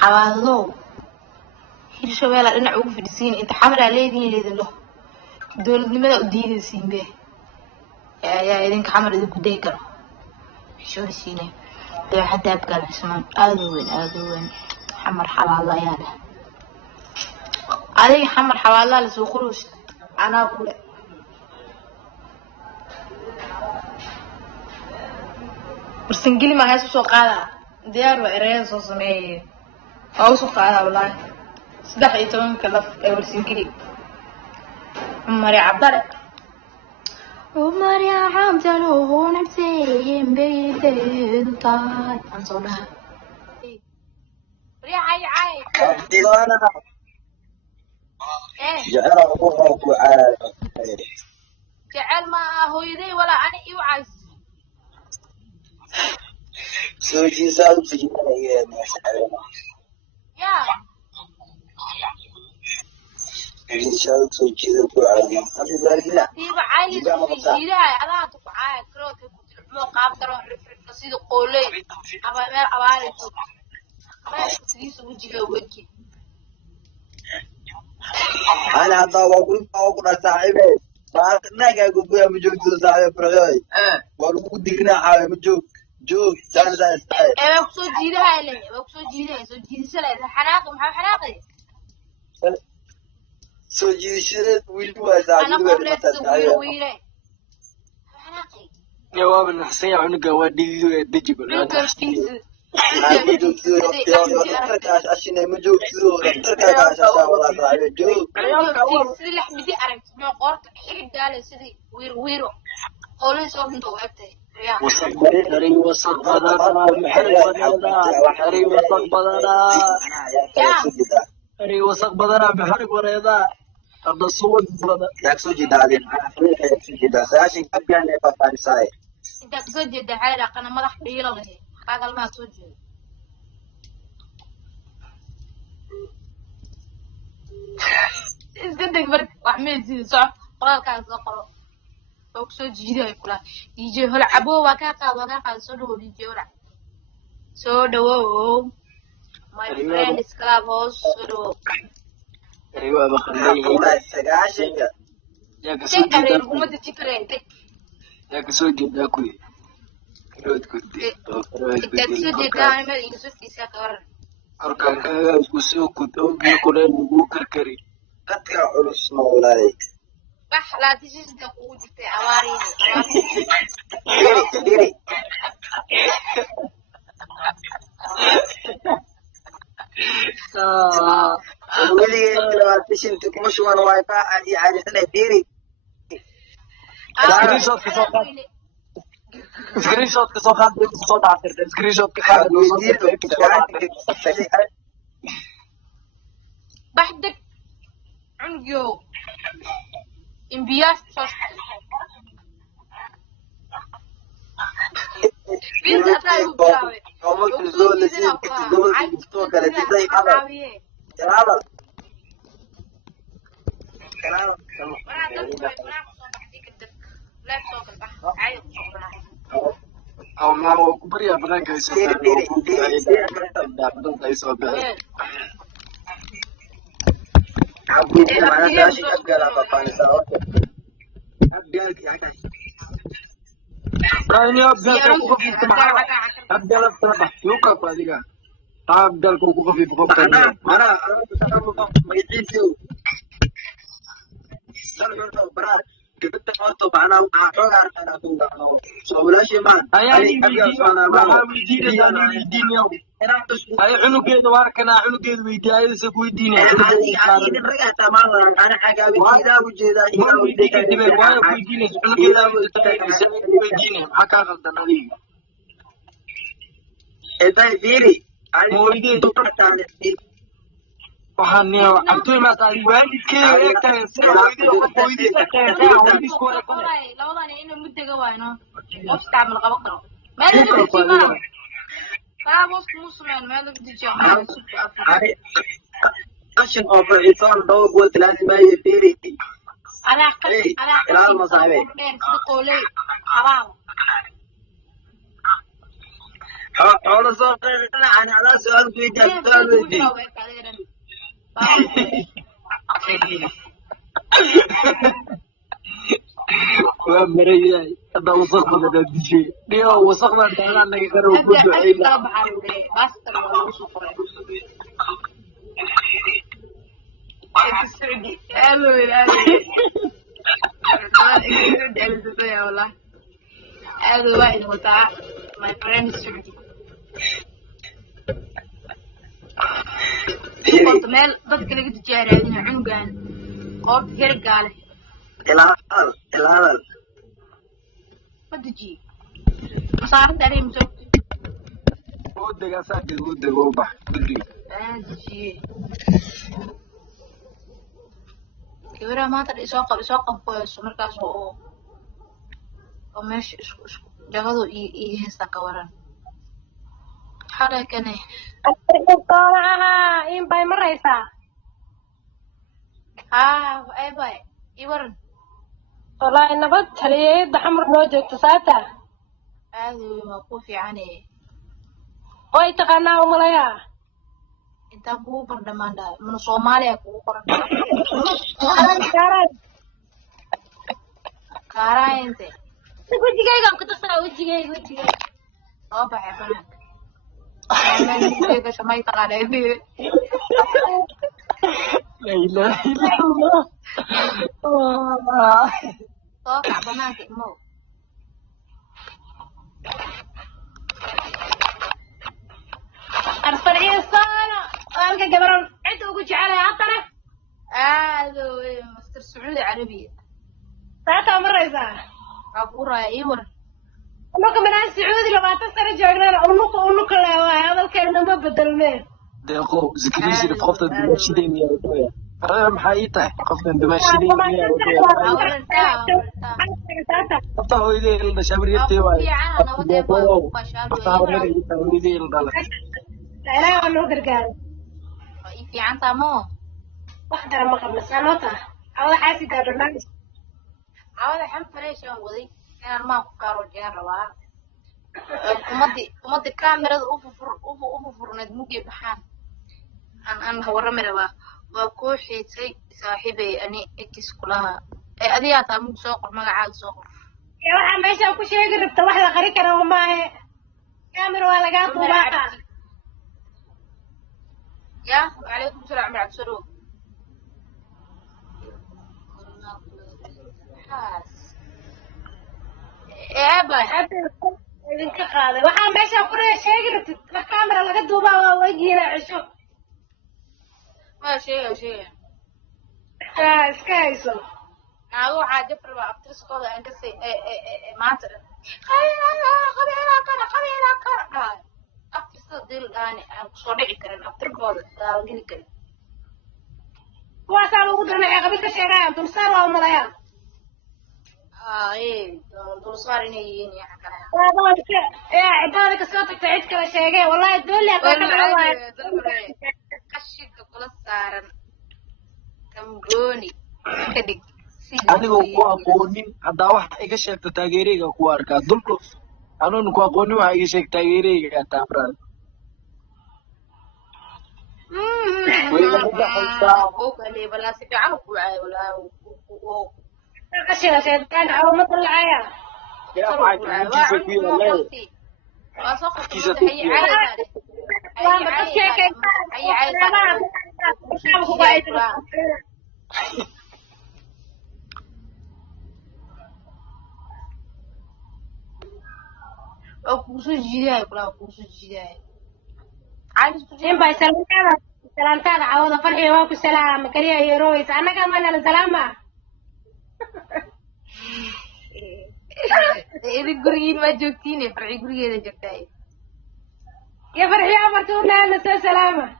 حوالو hirshabeella dhinac ugu fidhisiin inta xamar aa leediin idin dhaho dowladnimada u diidaysiin be yaa idinka xamar idinku day karo xishorisiine dee xadaab galansamaan aada u weyn xamar xawaalo ayaa leh adiga xamar xawaalaa lasoo quruus anaa kule warsangeli maa hees usoo qaadaa diyaar waa ereyada soo sameeyay waa usoo qaadaa wallaahi 13 كلف ورسنجلي عمري عبدالله عمري عبدالله هون عبسين بيدين طاي أنصرها ريعي عاي جعل أبوه وعاء جعل ما هو يدي ولا أنا يوعز سوجي سالم سجن يا إنسان سوجي ذو عالم هذا ذلك لا تيبا عايز سوجي ذا أنا تقعد كروت مو قام تروح رصيد قولي أبا ما أبالي ما تري سوجي وجهي أنا هذا وأقول صاحبي ما كنا قاعد بيا مجوك صاحبي برجاي وأقول دينا على مجوك جوك سان سان صاحب أنا بسوجي ذا هاي بسوجي ذا سوجي سلا حناق محب حناقي سوجي شرط ويلو صاحبي أنا قبل تسوي ويله حناقي جواب الحسين عنك ودي دجيب أنا مجوك عشان مجوك عشان والله صاحبي جوك سيدي لحمدي أرنت ما قرط حد قال سيدي ويرو قولي صوت أنت وقتها حري وسط بدنا حري وسط بدنا حري وسط بدنا بحرق وريضا هذا الصوت بدنا يكسو جدادين يكسو جدا ساشين كبيان لفافان ساي أنت كسوت جدا حالك أنا ملح بيلا له هذا ما سوت جدا إنت برد وحمد زين صح قال كان صقر وكسوت جدا يقول يجي هلا عبوا وكاكا سودو يجي هلا سودو my friend is Clavos سودو أيوة والله سقاشين يا كسوت تكرر جدا وما تكرر يا كسوت جدا كوي كروت كنتي التكسير ده ما ينسف يسافر أركان كسوت كنت بيقول إنه كركري قد عرس مولاي بح لا تجي تقول في عواري ديري ولي تشين تكمش وانا واي فاي عادي سنه ديري سكرين شوت كسو خان صوت عطر سكرين شوت كخان بحدك عنجو انبياس صوت بنت أتاي بلاوي قومت الزول لسين كتدول كتدول كالتي زي عمل جرابل أو ما هو كبريا بنانك يسوي كايني أبدال الصباح يوقف هذيك أبدال كوكو في بقى أنا ميتيسيو سلمان براد كنت أطلب أنا أحاول أنا أقول سولا شيء ما أيامي ويدين يوم أي عنو كده واركنا عنو كده ويدين سكوي دين أنا رجع تماما أنا حاجة ويدا وجدا ما ويدين كده وايد ويدين عنو كده ويدين حكا غلطنا ليه إنت فيري ما ويدين waxaan abtooy ma saari waalidkay eegtay labadan inuu muddaga waayno qof taamal qabo karo meel kaabos musliman meel dijiyo عشان أوبريشن دوغ وثلاث ما يفيري أنا كلام مصابي قولي حرام xoolo soo qeybina ani ala su'aal weydiin waa mareeyay hadda wasaqda dadishay dhiyo wasaqda taala naga karo ku duceeyna هذا واحد متاع my friend Saudi قلت مال dadka laga tijaariyay cunugan qof garag gaale ilaa ma daji masaarinta ay muso oo daga saakay oo dago bax daji gabadha maanta soo qab qoyso markaas oo meesha isku jagadu iyo heesta ka waran xalay kane in bay maraysaa ay bay i waran wallaahi nabad taliyada xamar noo joogto saata aad waa ku fiicane way taqaanaa umalaya intaan kugu bardhamaandha mana soomaaliya kugu qoran kaaraayinte wejigaygaan ku tusaa wejigayga soo baxay banaanka shamay taqaanaydi la ilaha illallah soo kac banaanka imow arfarciisaana halka gabaran cid ugu jecelay haddana aado master sacuudi carabiya saataa maraysaa abuuraya ii waran unuka minaan sacuudi 20 sano joognana unuka leewaay hadalkeena ma bedelmeen deeqo zikriisi qofta dimashideen yaa wadaya farada maxay ii tahay qofta dimashideen yaa wadaya qofta hooyadee la dhashay bariyatay waay deeqo qofta hooyadee la dhalay ilaahay waa noo gargaaray ii fiican taamo wax dara ma qabna sanoota awada xaasidaa barnaamij awada xam fareeshan waday inaan maa ku kaaro jaan rabaa umadi kaamirada ufu furneed mugii baxaan aan warrami rabaa waa kuu xiisay saaxiibay ani ekis kulaha adigaa taa mug soo qor magacaaga soo qor waxaa meeshaan ku sheegi rabta wax la qari kara maahe kaamir waa lagaa duubaa ya wacalaykum salaam cabdisalo idinka qaaday waxaa meeshaan ku sheegi rabtid wax kaamira laga duubaa waa wejiina cisho ma sheega iska hayso naago waxaa jafraba abtiriskooda aan ka say maanta abtirsada dil dhaani aan kusoo dhici karin abtirkooda daawageli karin kuwaasaa lagu darnay qabi ka sheegayaan dulsaar waa umalayaan dulsaar inay yihiin iyo kale cibaada kasoo tagta cid kale sheegay wallahi dooli qashinka kula saaran kamgooni ka dhig adigoo ku aqoonin haddaa wax iga sheegto taageereyga ku arkaa dulku anuun ku aqoonin waxa iga sheeg taageereyga taafraan qashiga sheegtaan awma dalacaya kuusoo jiidaay kulaa kuusoo jiidaay inbay salaantaada cawada farxiga waa ku salaama kaliya yeeroweysa annaga manala salaama idin gurigiin waa joogtiin farxi gurigeeda joogtaay يا فرحي عمرتونا نسى سلامة